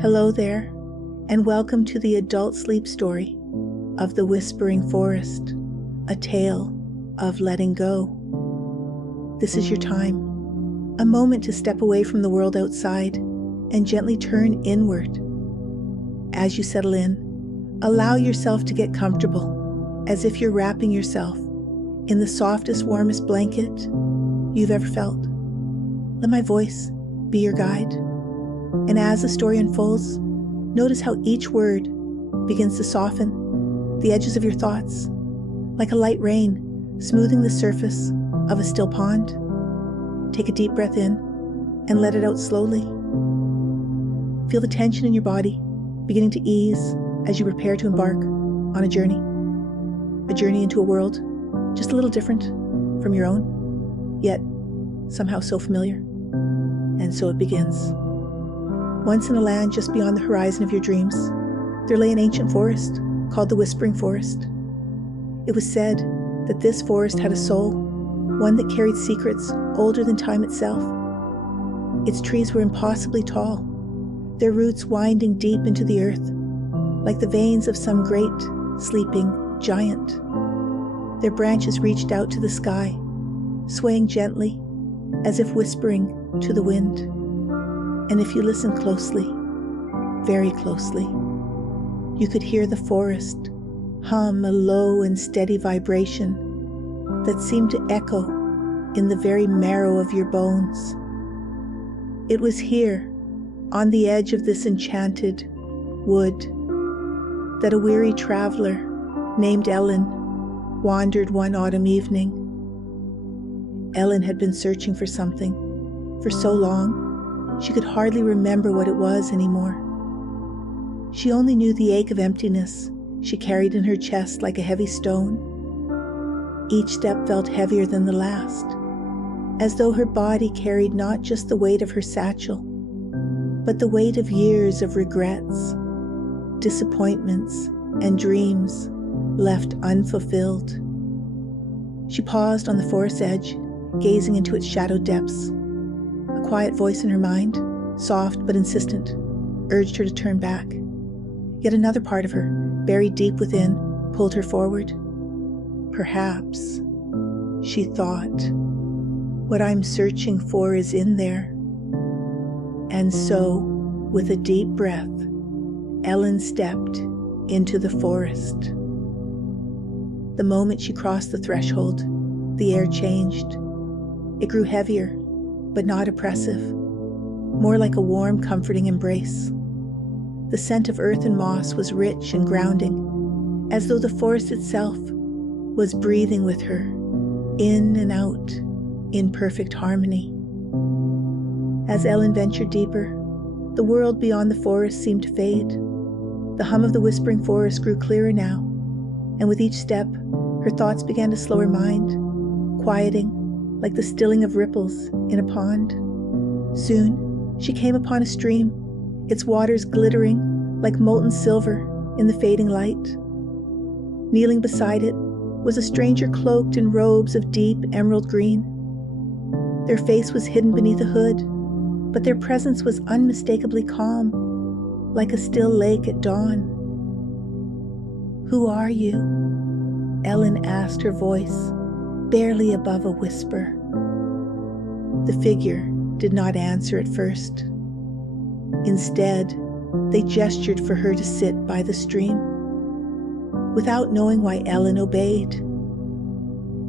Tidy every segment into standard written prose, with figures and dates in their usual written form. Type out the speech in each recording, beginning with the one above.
Hello there, and welcome to the adult sleep story of The Whispering Forest, a tale of letting go. This is your time, a moment to step away from the world outside and gently turn inward. As you settle in, allow yourself to get comfortable, as if you're wrapping yourself in the softest, warmest blanket you've ever felt. Let my voice be your guide. And as the story unfolds, notice how each word begins to soften the edges of your thoughts, like a light rain smoothing the surface of a still pond. Take a deep breath in and let it out slowly. Feel the tension in your body beginning to ease as you prepare to embark on a journey into a world just a little different from your own, yet somehow so familiar. And so it begins. Once in a land just beyond the horizon of your dreams, there lay an ancient forest called the Whispering Forest. It was said that this forest had a soul, one that carried secrets older than time itself. Its trees were impossibly tall, their roots winding deep into the earth, like the veins of some great, sleeping giant. Their branches reached out to the sky, swaying gently, as if whispering to the wind. And if you listen closely, very closely, you could hear the forest hum a low and steady vibration that seemed to echo in the very marrow of your bones. It was here, on the edge of this enchanted wood, that a weary traveler named Ellen wandered one autumn evening. Ellen had been searching for something for so long she could hardly remember what it was anymore. She only knew the ache of emptiness she carried in her chest like a heavy stone. Each step felt heavier than the last, as though her body carried not just the weight of her satchel, but the weight of years of regrets, disappointments, and dreams left unfulfilled. She paused on the forest's edge, gazing into its shadowed depths. A quiet voice in her mind, soft but insistent, urged her to turn back. Yet another part of her, buried deep within, pulled her forward. Perhaps, she thought, what I'm searching for is in there. And so, with a deep breath, Ellen stepped into the forest. The moment she crossed the threshold, the air changed. It grew heavier, but not oppressive, more like a warm, comforting embrace. The scent of earth and moss was rich and grounding, as though the forest itself was breathing with her, in and out, in perfect harmony. As Ellen ventured deeper, the world beyond the forest seemed to fade. The hum of the whispering forest grew clearer now, and with each step, her thoughts began to slow her mind, quieting like the stilling of ripples in a pond. Soon, she came upon a stream, its waters glittering like molten silver in the fading light. Kneeling beside it was a stranger cloaked in robes of deep emerald green. Their face was hidden beneath a hood, but their presence was unmistakably calm, like a still lake at dawn. "Who are you?" Ellen asked, her voice barely above a whisper. The figure did not answer at first. Instead, they gestured for her to sit by the stream. Without knowing why, Ellen obeyed.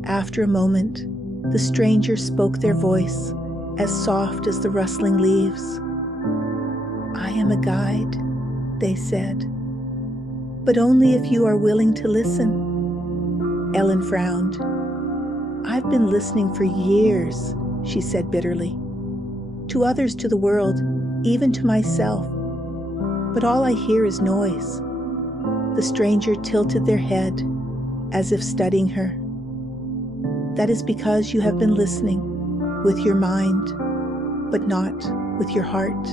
After a moment, the strangers spoke, their voice as soft as the rustling leaves. "I am a guide," they said, "but only if you are willing to listen." Ellen frowned. "I've been listening for years," she said bitterly. "To others, to the world, even to myself. But all I hear is noise." The stranger tilted their head, as if studying her. "That is because you have been listening with your mind, but not with your heart."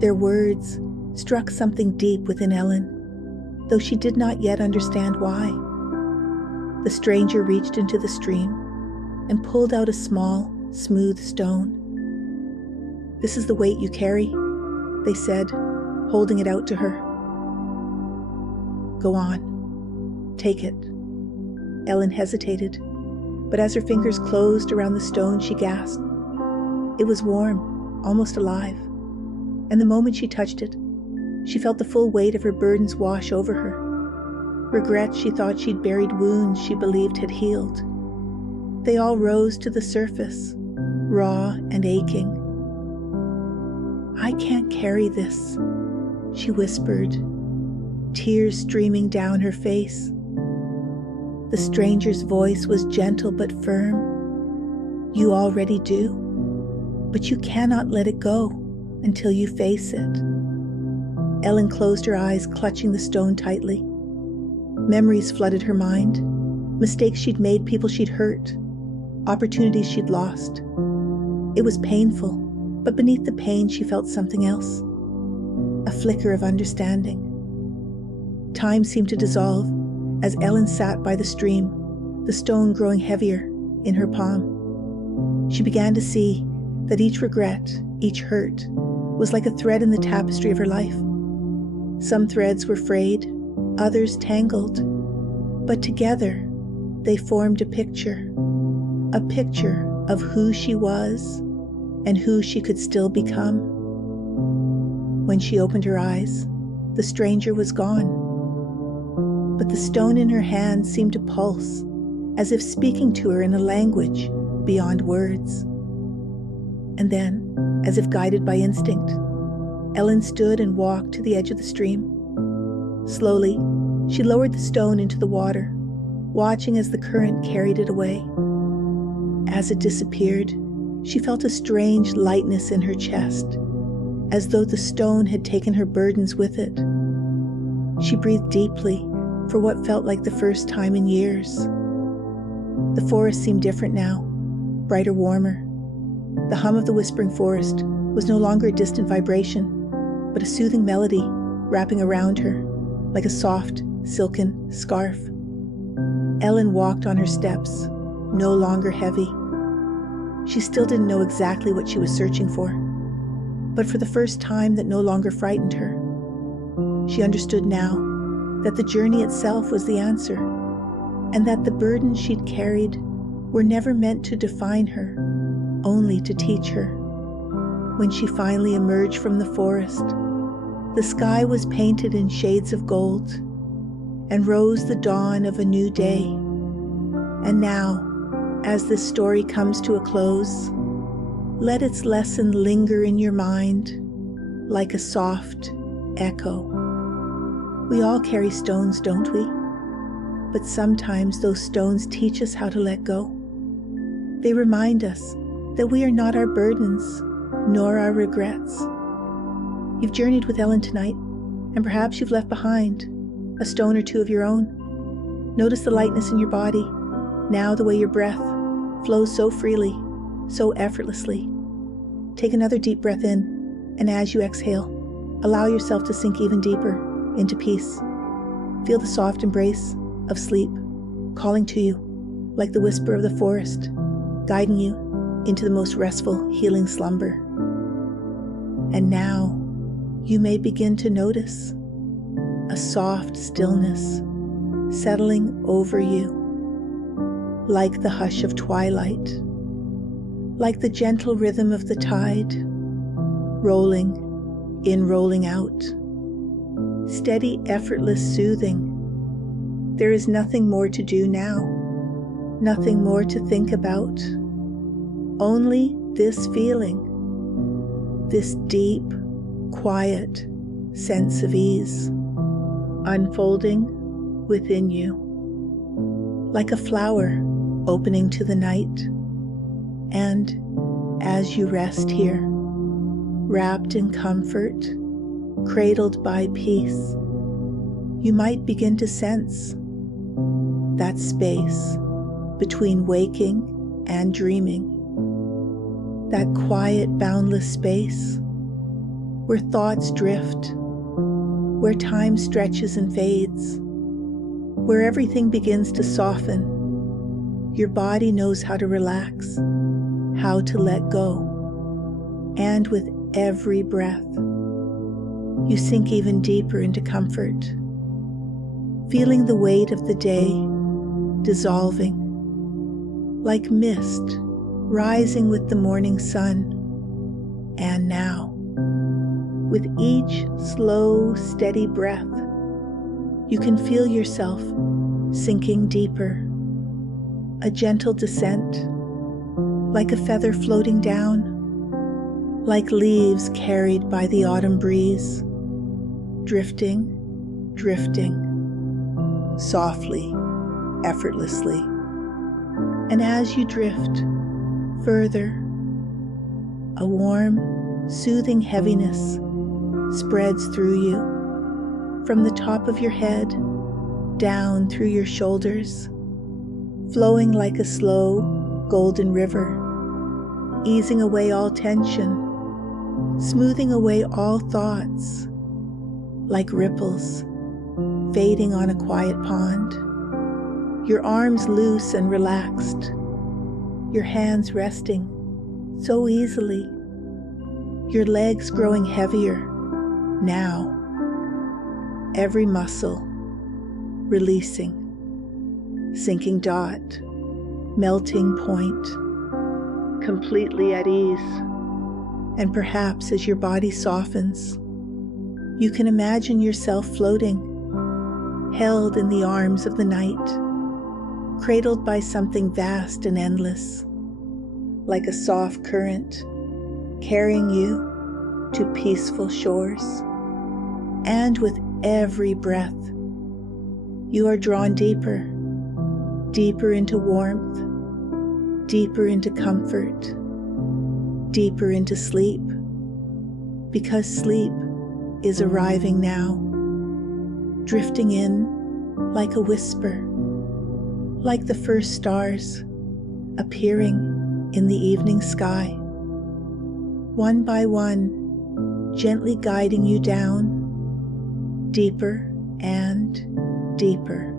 Their words struck something deep within Ellen, though she did not yet understand why. The stranger reached into the stream and pulled out a small, smooth stone. "This is the weight you carry," they said, holding it out to her. Go on. Take it. Ellen hesitated, but as her fingers closed around the stone, she gasped. It was warm, almost alive, and the moment she touched it, she felt the full weight of her burdens wash over her. Regrets she thought she'd buried, wounds she believed had healed. They all rose to the surface, raw and aching. I can't carry this, she whispered, tears streaming down her face. The stranger's voice was gentle but firm. You already do, but you cannot let it go until you face it. Ellen closed her eyes, clutching the stone tightly. Memories flooded her mind, mistakes she'd made, people she'd hurt, opportunities she'd lost. It was painful, but beneath the pain she felt something else, a flicker of understanding. Time seemed to dissolve as Ellen sat by the stream, the stone growing heavier in her palm. She began to see that each regret, each hurt, was like a thread in the tapestry of her life. Some threads were frayed, others tangled, but together they formed a picture of who she was and who she could still become. When she opened her eyes, the stranger was gone, but the stone in her hand seemed to pulse, as if speaking to her in a language beyond words. And then, as if guided by instinct, Ellen stood and walked to the edge of the stream. Slowly, she lowered the stone into the water, watching as the current carried it away. As it disappeared, she felt a strange lightness in her chest, as though the stone had taken her burdens with it. She breathed deeply for what felt like the first time in years. The forest seemed different now, brighter, warmer. The hum of the whispering forest was no longer a distant vibration, but a soothing melody wrapping around her, like a soft, silken scarf. Ellen walked on her steps, no longer heavy. She still didn't know exactly what she was searching for, but for the first time that no longer frightened her. She understood now that the journey itself was the answer, and that the burdens she'd carried were never meant to define her, only to teach her. When she finally emerged from the forest, the sky was painted in shades of gold, and rose the dawn of a new day. And now, as this story comes to a close, let its lesson linger in your mind like a soft echo. We all carry stones, don't we? But sometimes those stones teach us how to let go. They remind us that we are not our burdens, nor our regrets. You've journeyed with Ellen tonight, and perhaps you've left behind a stone or two of your own. Notice the lightness in your body, now the way your breath flows so freely, so effortlessly. Take another deep breath in, and as you exhale, allow yourself to sink even deeper into peace. Feel the soft embrace of sleep calling to you like the whisper of the forest, guiding you into the most restful, healing slumber. And now you may begin to notice a soft stillness settling over you, like the hush of twilight, like the gentle rhythm of the tide, rolling in, rolling out. Steady, effortless soothing. There is nothing more to do now, nothing more to think about. Only this feeling, this deep, quiet sense of ease, unfolding within you, like a flower opening to the night. And as you rest here, wrapped in comfort, cradled by peace, you might begin to sense that space between waking and dreaming, that quiet, boundless space where thoughts drift, where time stretches and fades, where everything begins to soften. Your body knows how to relax, how to let go, and with every breath, You sink even deeper into comfort, feeling the weight of the day dissolving, like mist rising with the morning sun. And now, with each slow, steady breath, you can feel yourself sinking deeper, a gentle descent, like a feather floating down, like leaves carried by the autumn breeze, drifting, drifting, softly, effortlessly. And as you drift further, a warm, soothing heaviness spreads through you, from the top of your head, down through your shoulders, flowing like a slow, golden river, easing away all tension, smoothing away all thoughts, like ripples fading on a quiet pond. Your arms loose and relaxed, your hands resting so easily, your legs growing heavier now, every muscle releasing, sinking dot, melting point, completely at ease. And perhaps as your body softens, you can imagine yourself floating, held in the arms of the night, cradled by something vast and endless, like a soft current carrying you to peaceful shores. And with every breath, you are drawn deeper, deeper into warmth, deeper into comfort, deeper into sleep, because sleep is arriving now, drifting in like a whisper, like the first stars appearing in the evening sky, one by one, gently guiding you down, deeper and deeper.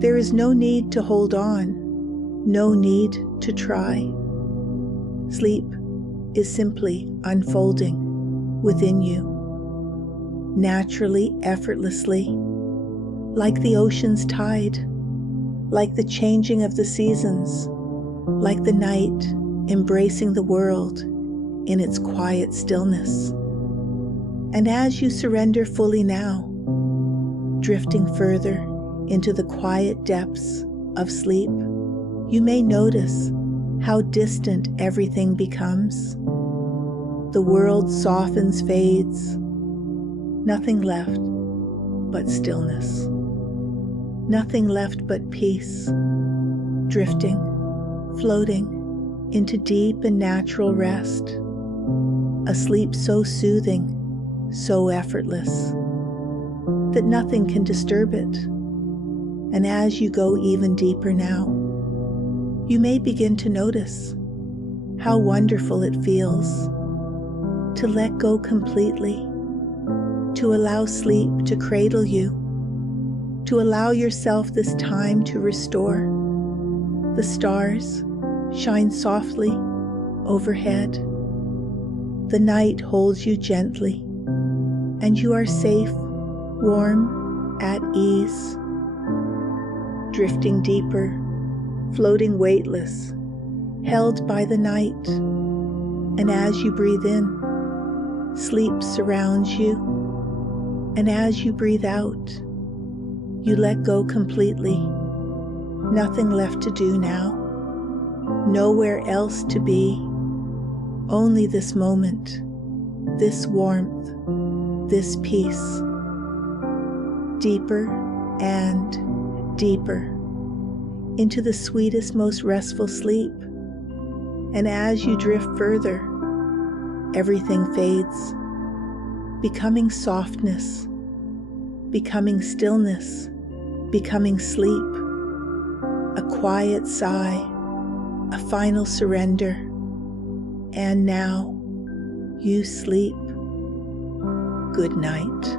There is no need to hold on, no need to try. Sleep is simply unfolding within you, naturally, effortlessly, like the ocean's tide, like the changing of the seasons, like the night embracing the world in its quiet stillness. And as you surrender fully now, drifting further into the quiet depths of sleep, you may notice how distant everything becomes. The world softens, fades, nothing left but stillness, nothing left but peace, drifting, floating into deep and natural rest, a sleep so soothing, so effortless, that nothing can disturb it. And as you go even deeper now, you may begin to notice how wonderful it feels to let go completely, to allow sleep to cradle you, to allow yourself this time to restore. The stars shine softly overhead. The night holds you gently, and you are safe, warm, at ease, drifting deeper, floating weightless, held by the night. And as you breathe in, sleep surrounds you, and as you breathe out, you let go completely. Nothing left to do now, nowhere else to be, only this moment, this warmth, this peace. Deeper and deeper into the sweetest, most restful sleep. And as you drift further, everything fades, becoming softness, becoming stillness, becoming sleep, a quiet sigh, a final surrender. And now you sleep. Good night.